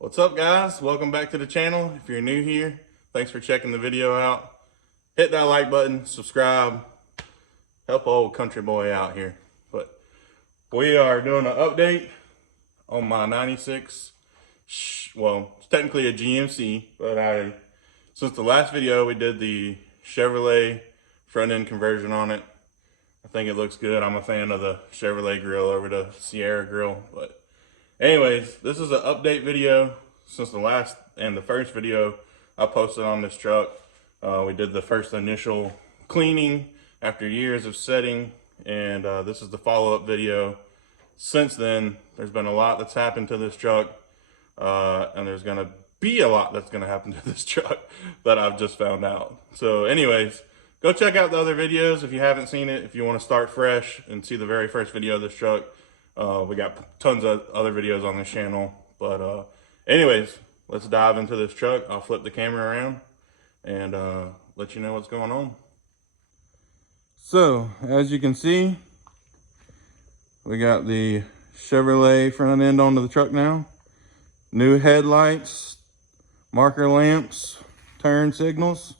What's up, guys? Welcome back to the channel. If you're new here, thanks for checking the video out. Hit that like button, subscribe, help old country boy out here. But we are doing an update on my 96. Well, it's technically a GMC, but since the last video we did the Chevrolet front end conversion on it. I think it looks good. I'm a fan of the Chevrolet grill over the Sierra grill. But anyways, this is an update video since the last and the first video I posted on this truck. We did the first initial cleaning after years of setting, and this is the follow-up video. Since then, there's been a lot that's happened to this truck, and there's gonna be a lot that's gonna happen to this truck that I've just found out. So anyways, go check out the other videos if you haven't seen it. If you want to start fresh and see the very first video of this truck, we got tons of other videos on this channel. But anyways, let's dive into this truck. I'll flip the camera around and let you know what's going on. So as you can see, we got the Chevrolet front end onto the truck now. New headlights, marker lamps, turn signals.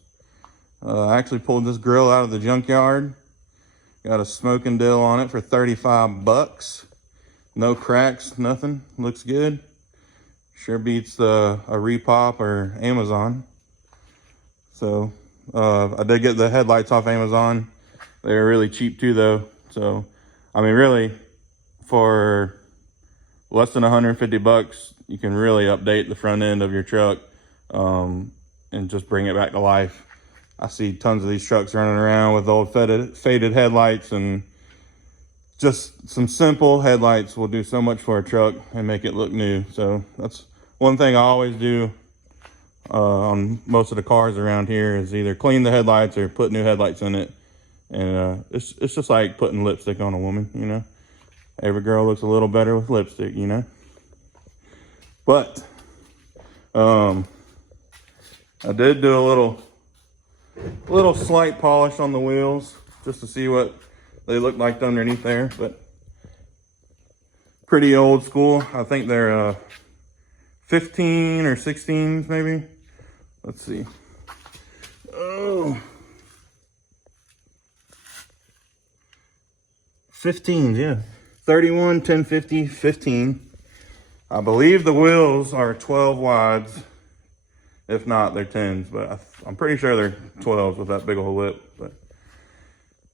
I actually pulled this grill out of the junkyard. Got a smoking deal on it for 35 bucks. No cracks, nothing. Looks good. Sure beats a repop or Amazon. So I did get the headlights off Amazon. They were really cheap too though. So I mean, really, for less than 150 bucks, you can really update the front end of your truck and just bring it back to life. I see tons of these trucks running around with old faded headlights, and just some simple headlights will do so much for a truck and make it look new. So that's one thing I always do on most of the cars around here, is either clean the headlights or put new headlights in it. And it's just like putting lipstick on a woman, you know. Every girl looks a little better with lipstick, you know. But I did do a little slight polish on the wheels just to see what they look like underneath there, but pretty old school. I think they're 15 or 16s maybe. Let's see. Oh, 15, yeah. 31, 1050, 15. I believe the wheels are 12 wides. If not, they're 10s, but I'm pretty sure they're 12s with that big old lip. But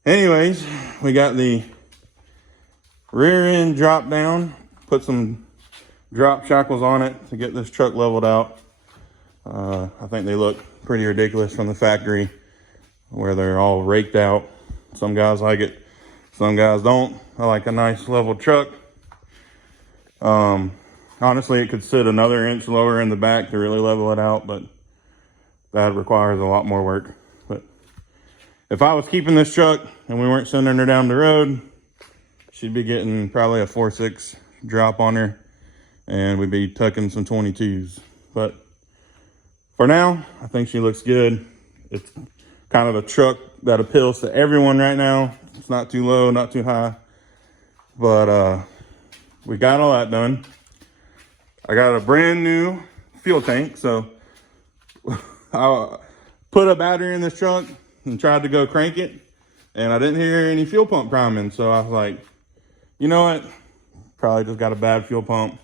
anyways, we got the rear end drop down. Put some drop shackles on it to get this truck leveled out. I think they look pretty ridiculous from the factory where they're all raked out. Some guys like it, some guys don't. I like a nice level truck. Honestly, it could sit another inch lower in the back to really level it out, but that requires a lot more work. But if I was keeping this truck and we weren't sending her down the road, she'd be getting probably a 4.6 drop on her, and we'd be tucking some 22s. But for now, I think she looks good. It's kind of a truck that appeals to everyone right now. It's not too low, not too high. But we got all that done. I got a brand new fuel tank, so I put a battery in this truck and tried to go crank it, and I didn't hear any fuel pump priming. So I was like, you know what? Probably just got a bad fuel pump.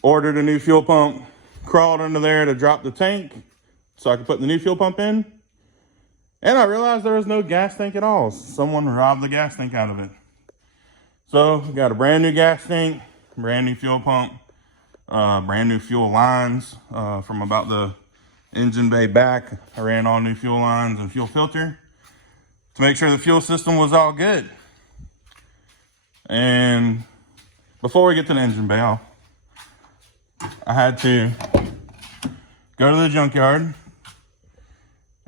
Ordered a new fuel pump, crawled under there to drop the tank so I could put the new fuel pump in. And I realized there was no gas tank at all. Someone robbed the gas tank out of it. So we got a brand new gas tank, brand new fuel pump, brand new fuel lines from about the engine bay back. I ran all new fuel lines and fuel filter to make sure the fuel system was all good. And before we get to the engine bay, I had to go to the junkyard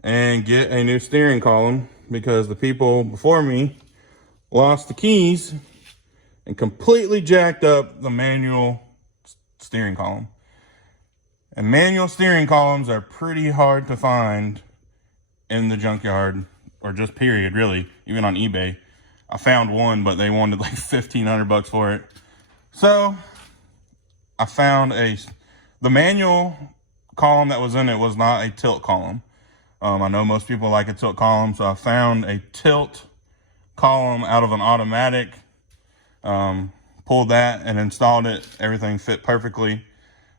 and get a new steering column, because the people before me lost the keys and completely jacked up the manual steering column. And manual steering columns are pretty hard to find in the junkyard, or just period, really, even on eBay. I found one, but they wanted like 1,500 bucks for it. So I found a the manual column that was in it was not a tilt column. I know most people like a tilt column, so I found a tilt column out of an automatic, pulled that and installed it. Everything fit perfectly.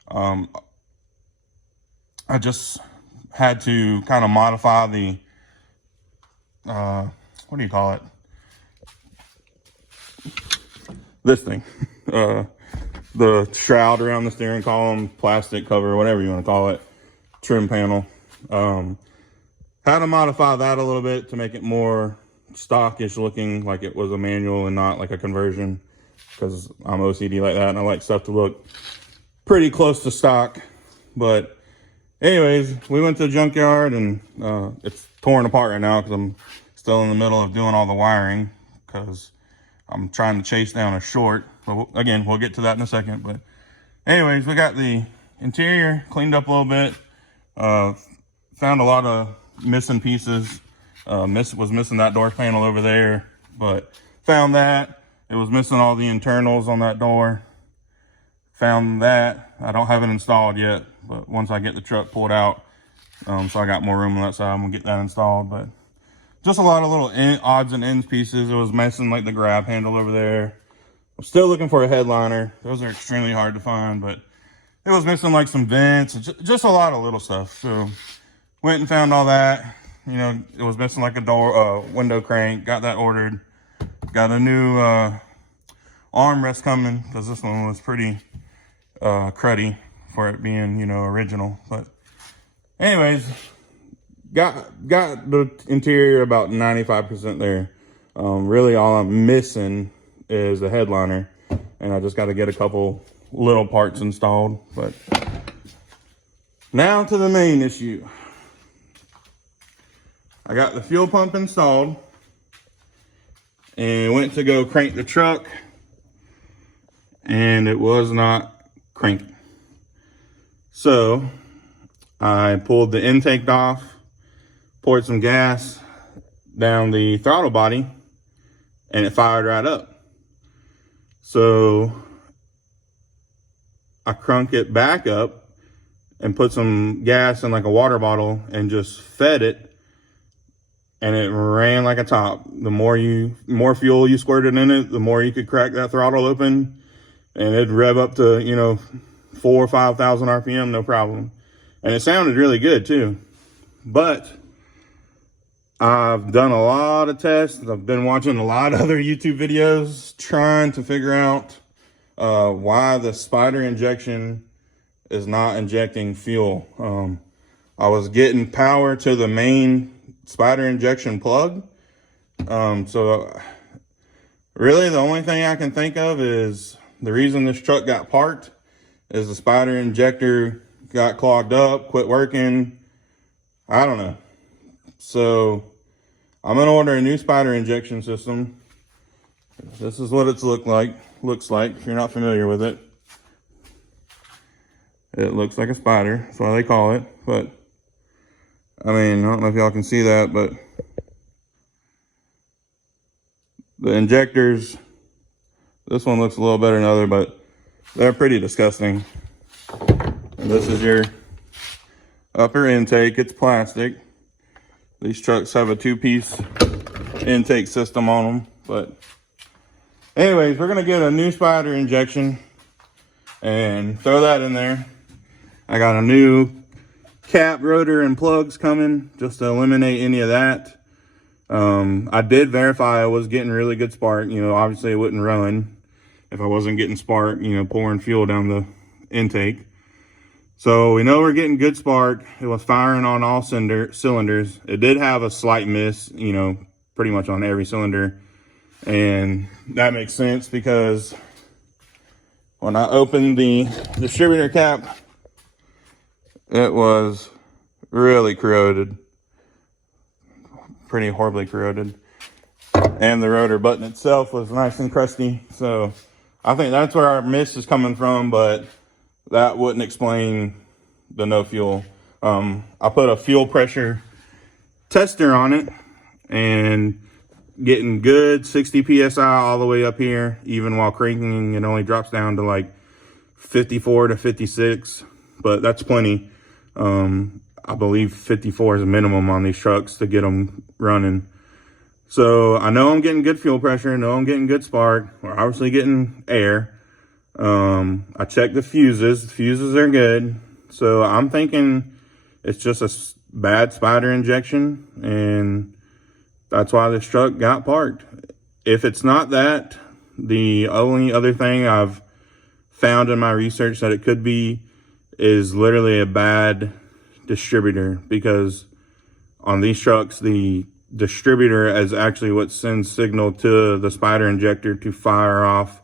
I just had to kind of modify the, what do you call it? This thing. The shroud around the steering column, plastic cover, whatever you want to call it, trim panel. Had to modify that a little bit to make it more stockish looking, like it was a manual and not like a conversion, because I'm OCD like that and I like stuff to look pretty close to stock. But anyways, we went to the junkyard and it's torn apart right now because I'm still in the middle of doing all the wiring, because I'm trying to chase down a short. But again, we'll get to that in a second. But anyways, we got the interior cleaned up a little bit. Found a lot of missing pieces. Was missing that door panel over there, but found that. It was missing all the internals on that door. Found that. I don't have it installed yet, but once I get the truck pulled out, so I got more room on that side, I'm gonna get that installed. But just a lot of little odds and ends pieces. It was missing like the grab handle over there. I'm still looking for a headliner. Those are extremely hard to find, but it was missing like some vents, just a lot of little stuff. So went and found all that. You know, it was missing like a door, window crank. Got that ordered. Got a new armrest coming, because this one was pretty cruddy for it being, you know, original. But anyways, got the interior about 95% there. Really all I'm missing is the headliner, and I just got to get a couple little parts installed. But now to the main issue. I got the fuel pump installed and went to go crank the truck, and it was not cranking. So I pulled the intake off, poured some gas down the throttle body, and it fired right up. So I crunk it back up and put some gas in like a water bottle and just fed it, and it ran like a top. The more fuel you squirted in it, the more you could crack that throttle open, and it'd rev up to, you know, 4,000 or 5,000 RPM, no problem. And it sounded really good too. But I've done a lot of tests. I've been watching a lot of other YouTube videos trying to figure out why the Spider Injection is not injecting fuel. I was getting power to the main Spider Injection plug. So really the only thing I can think of is the reason this truck got parked is the Spider Injector got clogged up, quit working. I don't know. So I'm gonna order a new Spider Injection system. This is what it's looks like if you're not familiar with it. It looks like a spider, that's why they call it. But I mean, I don't know if y'all can see that, but the injectors, this one looks a little better than the other, but they're pretty disgusting. And this is your upper intake. It's plastic. These trucks have a 2-piece intake system on them. But anyways, we're gonna get a new Spider Injection and throw that in there. I got a new cap, rotor, and plugs coming just to eliminate any of that. I did verify I was getting really good spark. You know, obviously it wouldn't run if I wasn't getting spark, you know, pouring fuel down the intake. So we know we're getting good spark. It was firing on all cylinders. It did have a slight miss, you know, pretty much on every cylinder. And that makes sense because when I opened the distributor cap, it was really corroded, pretty horribly corroded. And the rotor button itself was nice and crusty. So I think that's where our miss is coming from, but that wouldn't explain the no fuel. I put a fuel pressure tester on it and getting good 60 PSI all the way up here. Even while cranking, it only drops down to like 54 to 56. but that's plenty. I believe 54 is a minimum on these trucks to get them running. So I know I'm getting good fuel pressure. I know I'm getting good spark. We're obviously getting air. I checked the fuses. The fuses are good. So I'm thinking it's just a bad spider injection, and that's why this truck got parked. If it's not that, the only other thing I've found in my research that it could be is literally a bad distributor, because on these trucks, the distributor is actually what sends signal to the spider injector to fire off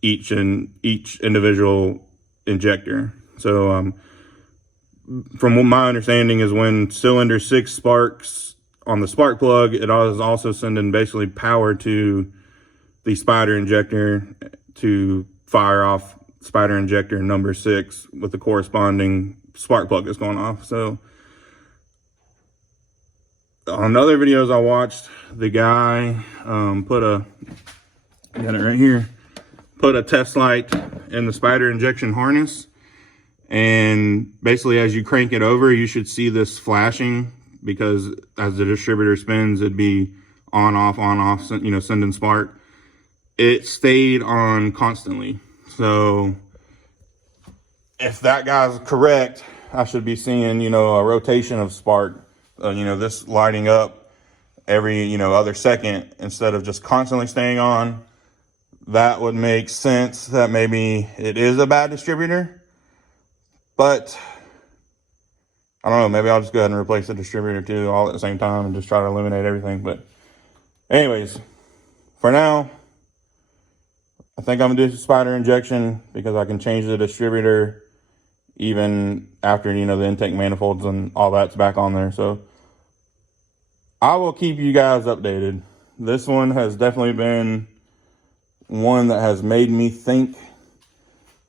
each individual injector. So from what my understanding is, when cylinder 6 sparks on the spark plug, it is also sending basically power to the spider injector to fire off spider injector number 6 with the corresponding spark plug that's going off. So on other videos I watched, the guy put a test light in the spider injection harness, and basically as you crank it over, you should see this flashing, because as the distributor spins, it'd be on off, you know, sending spark. It stayed on constantly. So if that guy's correct, I should be seeing, you know, a rotation of spark, you know, this lighting up every, you know, other second instead of just constantly staying on. That would make sense that maybe it is a bad distributor. But I don't know, maybe I'll just go ahead and replace the distributor too, all at the same time, and just try to eliminate everything. But anyways, for now, I think I'm gonna do the spider injection, because I can change the distributor even after, you know, the intake manifolds and all that's back on there. So I will keep you guys updated. This one has definitely been one that has made me think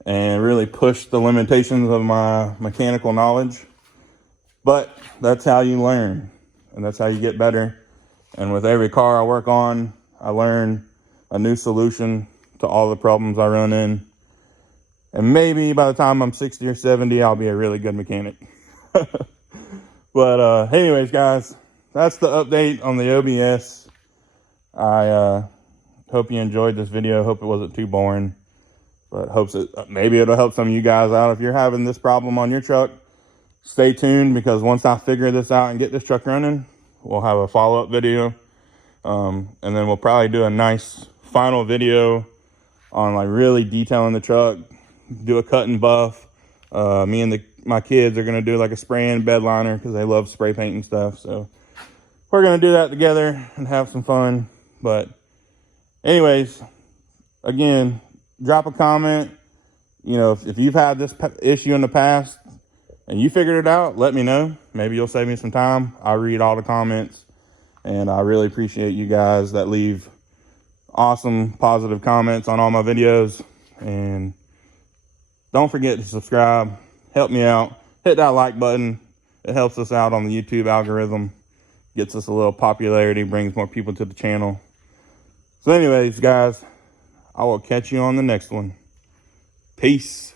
and really pushed the limitations of my mechanical knowledge. But that's how you learn, and that's how you get better. And with every car I work on, I learn a new solution to all the problems I run in. And maybe by the time I'm 60 or 70, I'll be a really good mechanic. But anyways, guys, that's the update on the OBS. I hope you enjoyed this video. Hope it wasn't too boring, but maybe it'll help some of you guys out. If you're having this problem on your truck, stay tuned, because once I figure this out and get this truck running, we'll have a follow-up video. And then we'll probably do a nice final video on like really detailing the truck, do a cut and buff. Me and my kids are gonna do like a spray and bed liner, because they love spray painting stuff. So we're gonna do that together and have some fun. But anyways, again, drop a comment. You know, if you've had this issue in the past and you figured it out, let me know. Maybe you'll save me some time. I read all the comments, and I really appreciate you guys that leave awesome positive comments on all my videos. And don't forget to subscribe. Help me out. Hit that like button. It helps us out on the YouTube algorithm. Gets us a little popularity, brings more people to the channel. So anyways, guys, I will catch you on the next one. Peace.